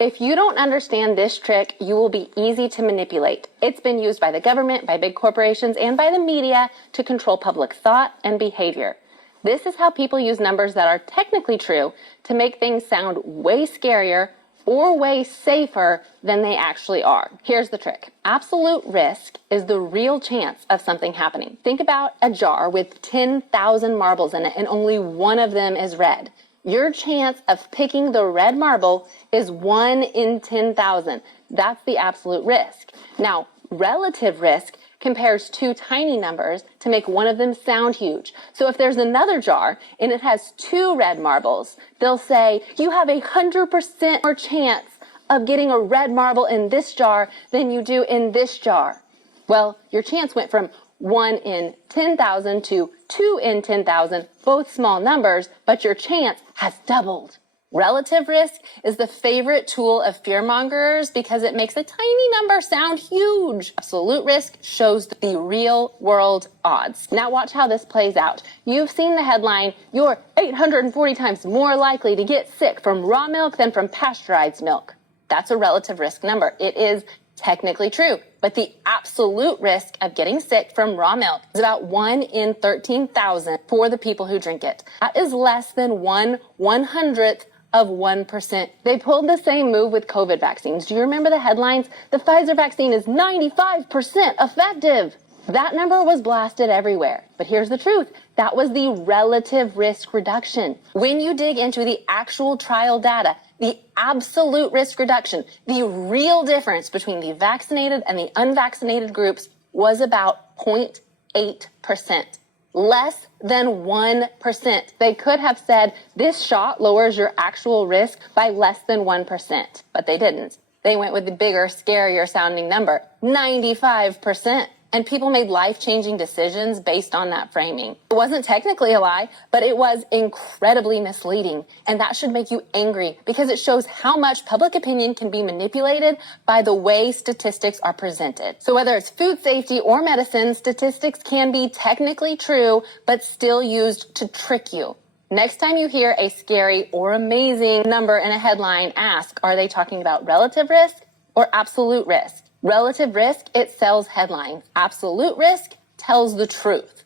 If you don't understand this trick, you will be easy to manipulate. It's been used by the government, by big corporations, and by the media to control public thought and behavior. This is how people use numbers that are technically true to make things sound way scarier or way safer than they actually are. Here's the trick. Absolute risk is the real chance of something happening. Think about a jar with 10,000 marbles in it and only one of them is red. Your chance of picking the red marble is 1 in 10,000. That's the absolute risk. Now, relative risk compares two tiny numbers to make one of them sound huge. So if there's another jar and it has 2 red marbles, they'll say, you have 100% more chance of getting a red marble in this jar than you do in this jar. Well, your chance went from 1 in 10,000 to 2 in 10,000, both small numbers, but your chance has doubled. Relative risk is the favorite tool of fearmongers because it makes a tiny number sound huge. Absolute risk shows the real world odds. Now watch how this plays out. You've seen the headline, you're 840 times more likely to get sick from raw milk than from pasteurized milk. That's a relative risk number. It is technically true, but the absolute risk of getting sick from raw milk is about 1 in 13,000 for the people who drink it. That is less than 1/100th of 1%. They pulled the same move with COVID vaccines. Do you remember the headlines? The Pfizer vaccine is 95% effective. That number was blasted everywhere. But here's the truth. That was the relative risk reduction. When you dig into the actual trial data, the absolute risk reduction, the real difference between the vaccinated and the unvaccinated groups was about 0.8%. Less than 1%. They could have said this shot lowers your actual risk by less than 1%, but they didn't. They went with the bigger, scarier sounding number, 95%. And people made life-changing decisions based on that framing. It wasn't technically a lie, but it was incredibly misleading. And that should make you angry because it shows how much public opinion can be manipulated by the way statistics are presented. So whether it's food safety or medicine, statistics can be technically true, but still used to trick you. Next time you hear a scary or amazing number in a headline, ask, are they talking about relative risk or absolute risk? Relative risk, it sells headlines. Absolute risk tells the truth.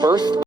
First.